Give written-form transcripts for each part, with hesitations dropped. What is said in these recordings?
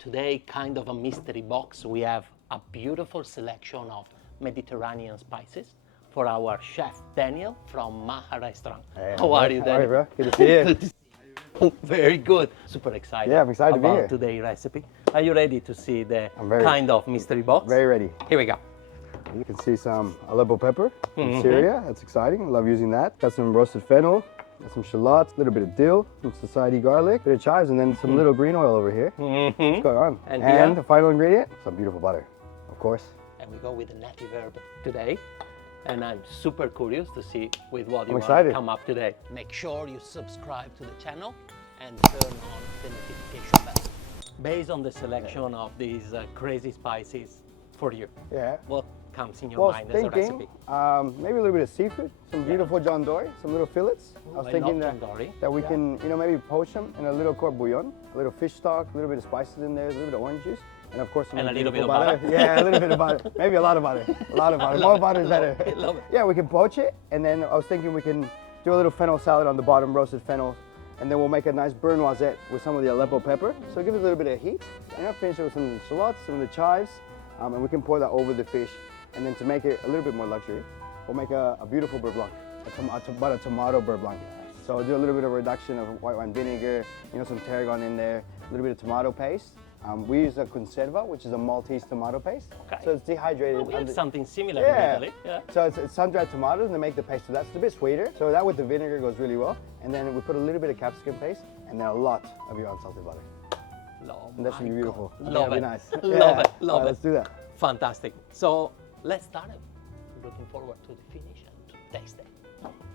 Today, kind of a mystery box, we have a beautiful selection of Mediterranean spices for our chef Daniel from Maha Restaurant. Hey, how are you, Daniel? How are you, bro? Good to see you. Good to see you. Very good. Super excited. Yeah, I'm excited to be about here. today's recipe. Are you ready to see the I'm very- kind of mystery box? Very ready. Here we go. You can see some Aleppo pepper from Syria. That's exciting. Love using that. Got some roasted fennel, got some shallots, a little bit of dill, some society garlic, bit of chives, and then some little green oil over here. What's going on? And And here? the final ingredient, some beautiful butter, of course. And we go with the native herb today. And I'm super curious to see with what you want to excited. come up today. Make sure you subscribe to the channel and turn on the notification bell. Based on the selection of these crazy spices for you, Yeah. what comes in your Well, mind as a thinking recipe? maybe a little bit of seafood, some beautiful John Dory, some little fillets. I was I thinking love John Dory. that we can, maybe poach them in a little court bouillon, a little fish stock, a little bit of spices in there, a little bit of orange juice, and of course some And a little beautiful bit of butter. Yeah, a little bit of butter. Maybe a lot of butter. A lot of butter. More butter is better. I love it. Yeah, we can poach it, and then I was thinking we can do a little fennel salad on the bottom, roasted fennel, and then we'll make a nice burn noisette with some of the Aleppo pepper. So give it a little bit of heat, and I'll finish it with some of the shallots, some of the chives, and we can pour that over the fish. And then to make it a little bit more luxury, we'll make a beautiful beurre blanc, a tomato beurre blanc. So we'll do a little bit of reduction of white wine vinegar, some tarragon in there, a little bit of tomato paste. We use a conserva, which is a Maltese tomato paste. Okay. So it's dehydrated. We have something similar Yeah. in Italy. Yeah. So it's sun-dried tomatoes and they make the paste. So that's a bit sweeter. So that with the vinegar goes really well. And then we put a little bit of capsicum paste and then a lot of your unsalted butter. Oh And that should be my beautiful. God. I think Love that'd it. be nice. Love Yeah. it. Love All right, it. Let's do that. Fantastic. So let's start it. Looking forward to the finish and to taste it.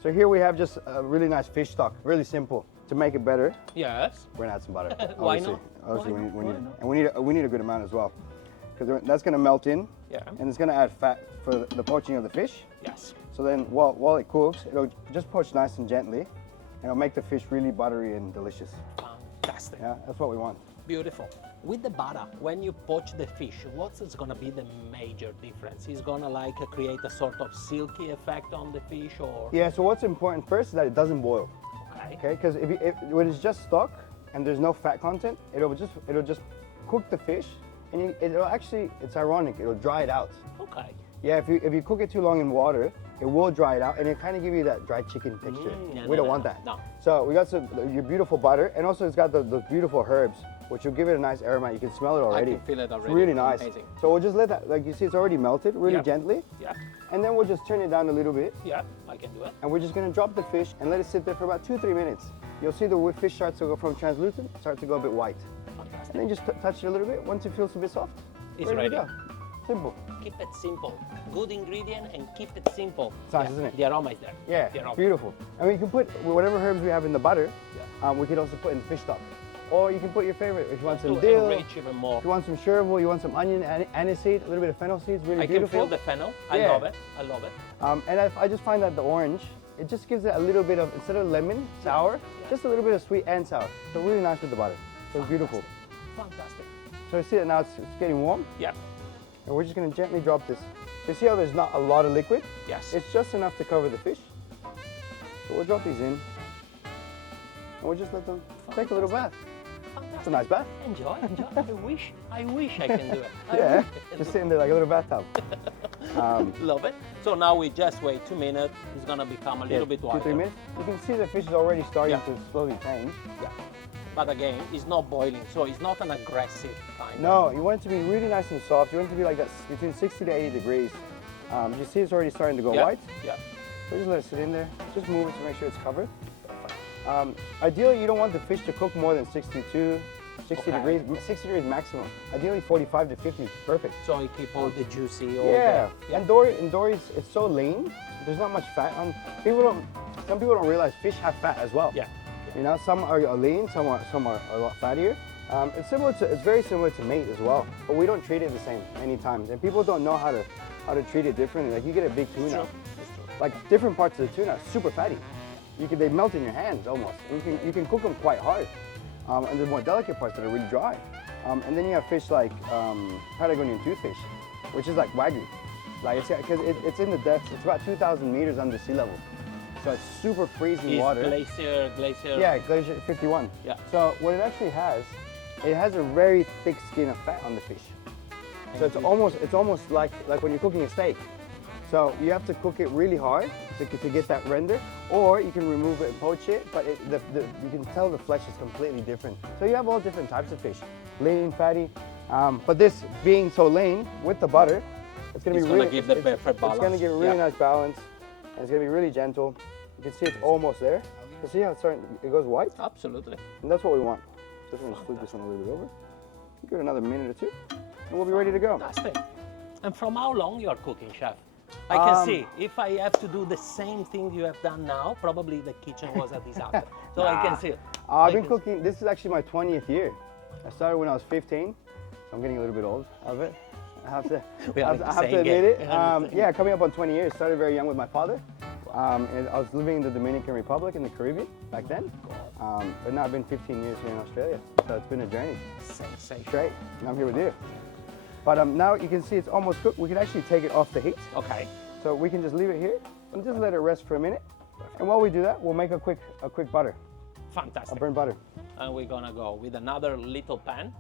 So here we have just a really nice fish stock, really simple. To make it better, Yes. we're gonna add some butter. Why obviously. not? Obviously, Why we not? need, Why not? and we need a good amount as well, because that's gonna melt in, Yeah. and it's gonna add fat for the poaching of the fish. Yes. So then, while it cooks, it'll just poach nice and gently, and it'll make the fish really buttery and delicious. Fantastic. Yeah, that's what we want. Beautiful. With the butter, when you poach the fish, what's going to be the major difference? Is going to create a sort of silky effect on the fish, or? Yeah. So what's important first is that it doesn't boil. Okay. Okay, because when it's just stock and there's no fat content, it'll just cook the fish, and it's ironic, it'll dry it out. Okay. Yeah, if you cook it too long in water, it will dry it out, and it kind of give you that dried chicken texture. We don't want that. No. So we got your beautiful butter, and also it's got those beautiful herbs, which will give it a nice aroma. You can smell it already. I can feel it already. It's really nice. Amazing. So we'll just let that, like you see, it's already melted really Yeah. gently, Yeah. and then we'll just turn it down a little bit, Yeah. I can do it. and we're just gonna drop the fish and let it sit there for about 2-3 minutes. You'll see the fish starts to go from translucent, start to go a bit white, Fantastic. and then just touch it a little bit. Once it feels a bit soft, It's ready ready. to go. Simple. Keep it simple. Good ingredient and keep it simple. It's nice, isn't it? The aroma is there. Yeah, The aroma. beautiful. And we can put whatever herbs we have in the butter. Yeah. We can also put in the fish stock, or you can put your favorite. If you want some To dill, enrich even more. if you want some chervil, you want some onion, aniseed, a little bit of fennel seeds, really I can beautiful. feel the fennel. I Yeah. love it. I love it. And I just find that the orange, it just gives it a little bit of, instead of lemon, sour, just a little bit of sweet and sour. So really nice with the butter. So it's beautiful. Fantastic. So you see that now it's getting warm, Yeah. and we're just gonna gently drop this. You see how there's not a lot of liquid? Yes. It's just enough to cover the fish. So we'll drop these in, and we'll just let them take a little bath. It's a nice bath. Enjoy, enjoy. I wish I can do it. I Yeah, wish I can just do sitting there like a little bathtub. it. Love it. So now we just wait 2 minutes. It's gonna become a little bit 2-3 whiter. minutes. You can see the fish is already starting Yeah. to slowly change. Yeah. But again, it's not boiling, so it's not an aggressive kind. No, you want it to be really nice and soft. You want it to be like that between 60 to 80 degrees. You see it's already starting to go Yeah. white. Yeah. So just let it sit in there. Just move it to make sure it's covered. Ideally, you don't want the fish to cook more than 60 Okay. degrees, 60 degrees maximum. Ideally, 45 to 50 is perfect. So it keep all the juicy. All Yeah, the, and Dory's it's so lean. There's not much fat on. Some people don't realize fish have fat as well. Yeah. You know, some are lean, some are a lot fattier. It's very similar to meat as well, but we don't treat it the same many times, and people don't know how to treat it differently. Like you get a big tuna, It's true. like different parts of the tuna are super fatty. They melt in your hands almost. You can cook them quite hard, and the more delicate parts that are really dry. And then you have fish like Patagonian toothfish, which is like wagyu. Like because it's in the depths. It's about 2,000 meters under sea level. So it's super freezing It's water. glacier. Yeah, Glacier 51. Yeah. So what it actually has it has a very thick skin of fat on the fish. So it's almost like when you're cooking a steak. So you have to cook it really hard to get that render, or you can remove it and poach it, but you can tell the flesh is completely different. So you have all different types of fish, lean, fatty, but this being so lean with the butter, it's going to give the perfect balance. It's going to give a really nice balance, and it's going to be really gentle. You can see it's almost there. You see how it's starting, it goes white? Absolutely. And that's what we want. Just going to flip this one a little bit over. Give it another minute or two, and we'll be ready to go. Fantastic. And from how long you are cooking, chef? I can see, if I have to do the same thing you have done now, probably the kitchen was a disaster. So I can see it. I've been cooking, this is actually my 20th year. I started when I was 15, so I'm getting a little bit old of it. I have to admit it. Yeah, coming up on 20 years. Started very young with my father. And I was living in the Dominican Republic in the Caribbean back then. But now I've been 15 years here in Australia. So it's been a journey. Straight. And I'm here with you. But now you can see it's almost cooked. We can actually take it off the heat. Okay. So we can just leave it here and just let it rest for a minute. And while we do that, we'll make a quick butter. Fantastic. A burnt butter. And we're gonna go with another little pan.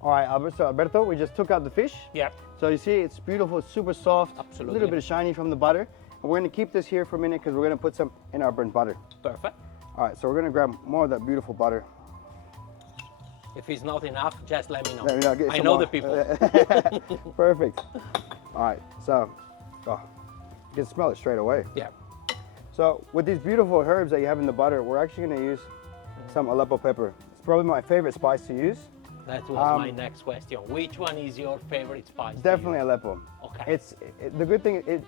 All right, Alberto, we just took out the fish. Yeah. So you see it's beautiful, it's super soft. Absolutely. A little bit of shiny from the butter. And we're gonna keep this here for a minute because we're gonna put some in our burnt butter. Perfect. All right, so we're gonna grab more of that beautiful butter. If it's not enough, just let me know. Let me know, I know the people. Perfect. All right, so you can smell it straight away. Yeah. So with these beautiful herbs that you have in the butter, we're actually gonna use some Aleppo pepper. It's probably my favorite spice to use. That was my next question. Which one is your favorite spice? Definitely Aleppo. Okay. The good thing, it's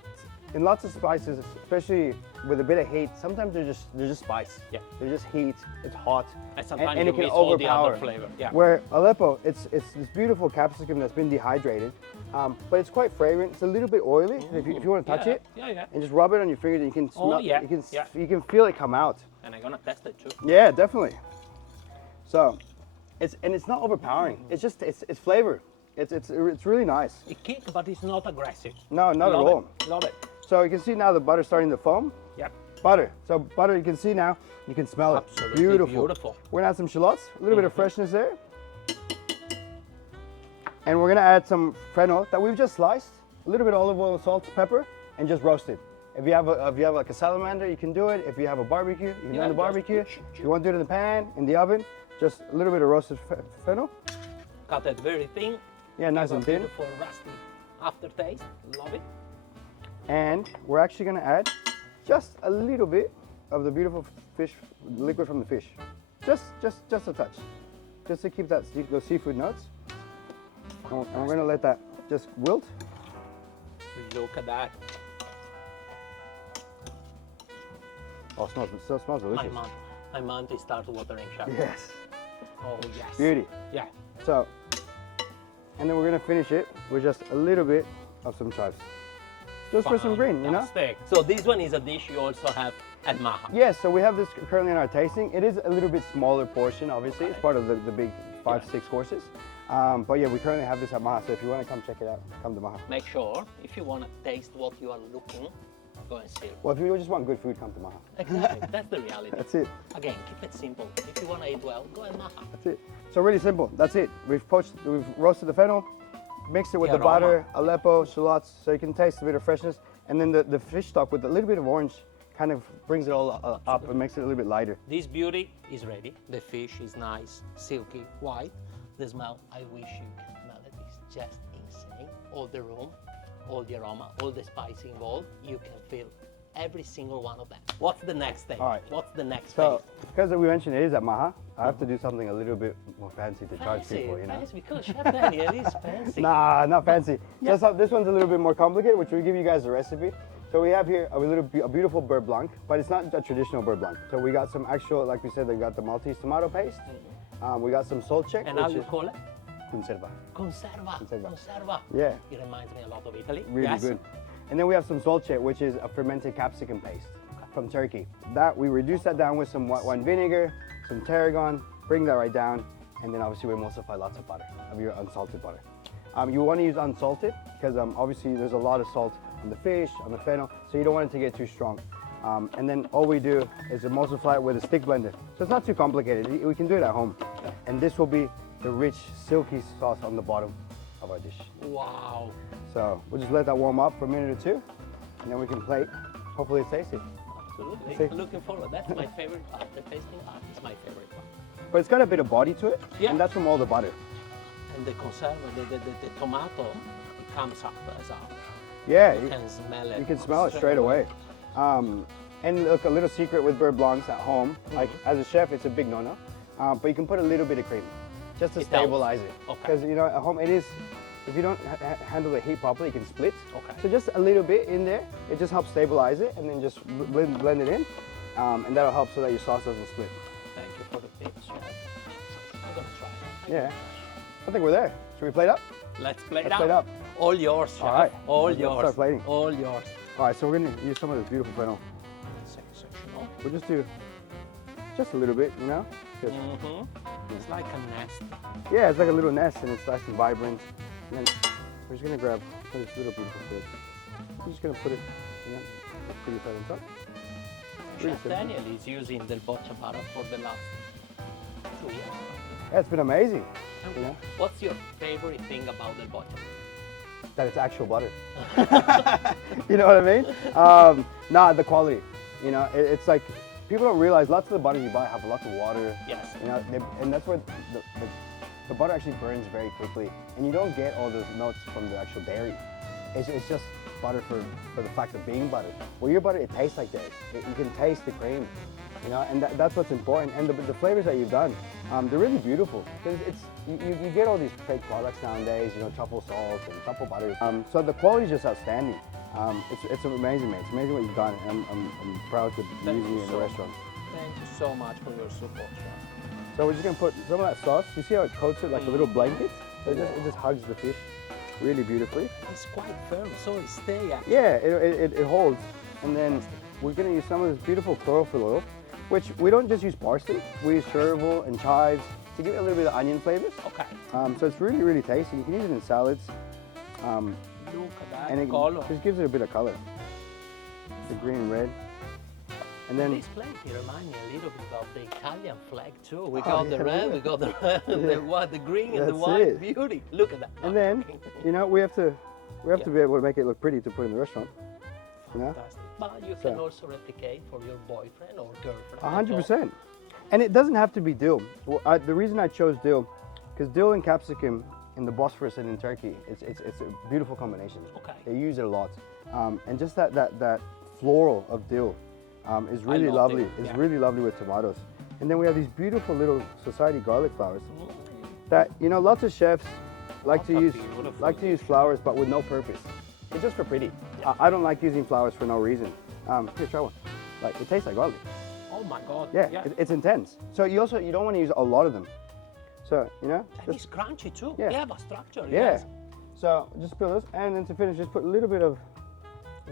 in lots of spices, especially with a bit of heat, sometimes they're just spice. Yeah. They're just heat, it's hot, And sometimes and you it can miss all the overpower. other flavor. Yeah. Where Aleppo, it's this beautiful capsicum that's been dehydrated, but it's quite fragrant. It's a little bit oily. If you want to touch it, and just rub it on your fingers, you can smell. You can feel it come out. And I'm gonna test it too. Yeah, definitely. So, it's not overpowering. It's just it's flavor. It's really nice. It kicks, but it's not aggressive. No, not at all. Love it. So you can see now the butter starting to foam. Yep. Butter. So butter, you can see now, you can smell it. Absolutely beautiful. We're gonna add some shallots, a little bit of freshness there. And we're gonna add some fennel that we've just sliced, a little bit of olive oil, salt, pepper, and just roasted. If you have like a salamander, you can do it. If you have a barbecue, you can do it in the barbecue. If you want to do it in the pan, in the oven, just a little bit of roasted fennel. Cut it very thin. Yeah, nice and thin. Beautiful rusty aftertaste. Love it. And we're actually gonna add just a little bit of the beautiful fish liquid from the fish. Just a touch. Just to keep those seafood notes. And we're gonna let that just wilt. Look at that. Oh, it smells delicious. My mouth is start watering, chef. Yes. Oh yes. Beauty. Yeah. So, and then we're gonna finish it with just a little bit of some chives. Just for some green, you know? So this one is a dish you also have at Maha. Yes, so we have this currently in our tasting. It is a little bit smaller portion, obviously. Okay. It's part of the big 5-6 courses. But yeah, we currently have this at Maha, so if you want to come check it out, come to Maha. Make sure, if you want to taste what you are looking, go and see. Well, if you just want good food, come to Maha. Exactly, that's the reality. That's it. Again, keep it simple. If you want to eat well, go at Maha. That's it. So really simple, that's it. We've roasted the fennel, mixed it with the butter, Aleppo, shallots, so you can taste a bit of freshness. And then the fish stock with a little bit of orange kind of brings it all up and makes it a little bit lighter. This beauty is ready. The fish is nice, silky, white. The smell, I wish you can smell it. It's just insane. All the room, all the aroma, all the spice involved. You can feel every single one of them. What's the next stage? All right. What's the next So, phase? because we mentioned it is at Maha, I have to do something a little bit more fancy to charge people, you know? Fancy, because Chef Daniel is fancy. Nah, not fancy. This one's a little bit more complicated, which we'll give you guys the recipe. So we have here a beautiful beurre blanc, but it's not a traditional beurre blanc. So we got some actual, like we said, we got the Maltese tomato paste. We got some salt check. And how you call it? Conserva. Conserva. Yeah. It reminds me a lot of Italy. Really good. And then we have some solche, which is a fermented capsicum paste from Turkey. We reduce that down with some white wine vinegar, some tarragon, bring that right down, and then obviously we emulsify lots of butter, of your unsalted butter. You want to use unsalted because obviously there's a lot of salt on the fish, on the fennel, so you don't want it to get too strong. And then all we do is emulsify it with a stick blender. So it's not too complicated. We can do it at home. And this will be the rich, silky sauce on the bottom of our dish. Wow. So we'll just let that warm up for a minute or two, and then we can plate. Hopefully it's tasty. Absolutely. Looking forward. That's my favorite part. The tasting part is my favorite part. But it's got a bit of body to it, Yeah. and that's from all the butter. And the conserva, the tomato, it comes up as a. Yeah, You can smell it. you can smell it straight away. And look, a little secret with beurre blancs at home, like as a chef, it's a big no-no, but you can put a little bit of cream just to It stabilize helps. it. Okay. Because you know, at home it is, if you don't handle the heat properly, it can split. Okay. So just a little bit in there, it just helps stabilize it, and then just blend it in, and that'll help so that your sauce doesn't split. Thank you for the tips, Chef. I'm gonna try it. Yeah, I think we're there. Should we plate up? Let's plate Let's up. plate up. All yours, Chef. All right. All Let's yours. start plating. All yours. All right, so we're gonna use some of this beautiful fennel. Sectional. We'll just do just a little bit, you know? Just- It's like a nest. Yeah, it's like a little nest, and it's nice and vibrant. And then we're just gonna grab this little beautiful food. I'm just gonna put it, you know, pretty side on top. Really Chef simple. Daniel is using the Bocia butter for the last 2 years. Yeah, it's been amazing. And Yeah. What's your favorite thing about the Bocia? That it's actual butter. You know what I mean? Nah, the quality. You know, it's like people don't realize lots of the butters you buy have lots of water. Yes. You know, and that's where the butter actually burns very quickly, and you don't get all those notes from the actual dairy. It's just butter for the fact of being butter. Well, your butter, it tastes like dairy. You can taste the cream, you know, and that's what's important. And the flavors that you've done, they're really beautiful. Because you get all these fake products nowadays, you know, truffle salts and truffle butters. So the quality is just outstanding. It's amazing, mate. It's amazing what you've done. And I'm proud to be Thank using you you in so the restaurant. Thank you so much for your support, Chef. So we're just gonna put some of that sauce. You see how it coats it like a little blanket? So it just hugs the fish really beautifully. It's quite firm, so it stays actually. Yeah, it holds. And then we're gonna use some of this beautiful chlorophyll oil, which we don't just use parsley. We use chervil and chives to give it a little bit of onion flavors. Okay. So it's really, really tasty. You can use it in salads. Look at that And it color. just gives it a bit of color. The green and red. And then This plate here reminds me a little bit of the Italian flag too. We Oh, got the yeah, red, yeah. we got the red, the white, the green, and the That's white. it. Beauty. Look at that. and then you know we have to be able to make it look pretty to put in the restaurant. You know? Fantastic. But you So- can also replicate for your boyfriend or girlfriend. 100%. And it doesn't have to be dill. Well, the reason I chose dill, because dill and capsicum in the Bosphorus and in Turkey, it's a beautiful combination. Okay. They use it a lot. And just that floral of dill is really love lovely. dill, It's yeah. really lovely with tomatoes. And then we have these beautiful little society garlic flowers that, you know, lots of chefs like to Lots use of beautiful flowers, but with no purpose. It's just for pretty. I don't like using flowers for no reason. Here, try one. Like, it tastes like garlic. Oh my God. Yeah, it's intense. So you don't want to use a lot of them. So, you know, And it's crunchy too. Yeah. They have a structure. yeah. Yes. So just peel this, and then to finish, just put a little bit of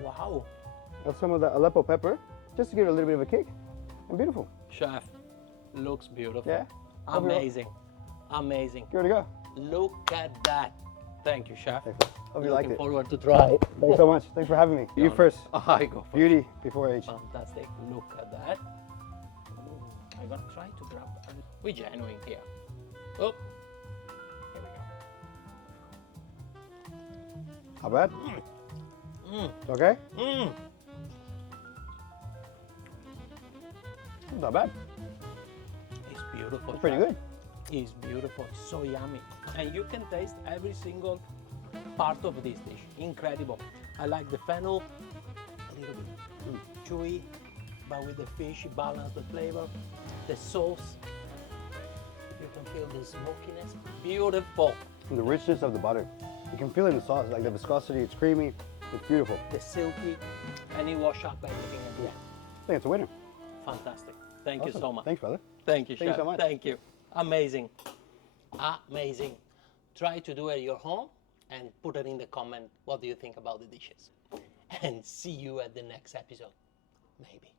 Wow. some of the Aleppo pepper, just to give it a little bit of a kick. And beautiful. Chef, looks beautiful. Yeah. Hope you- Amazing. Amazing. Give it a go. Look at that. Thank you, Chef. Thanks. Hope you liked Looking it. forward to try it. Thanks so much. Thanks for having me. You first. I go first. Beauty before age. Fantastic. Look at that. I'm gonna try to grab that. We're genuine here. Oh, here we How bad? Mm. Okay? go. Mm. Not bad. It's beautiful. It's pretty Chef. good. It's beautiful. It's so yummy. And you can taste every single part of this dish. Incredible. I like the fennel, a little bit chewy, but with the fish, it balances the flavor. The sauce, you can feel the smokiness. Beautiful. And the richness of the butter. You can feel it in the sauce, like the viscosity, it's creamy, it's beautiful. The silky, and it wash up everything at the end. I think it's a winner. Fantastic. Thank you Awesome. so much. Thanks, brother. Thank you, Thank you Chef. so much. Thank you. Amazing. Amazing. Try to do it at your home and put it in the comment. What do you think about the dishes? And see you at the next episode. Maybe.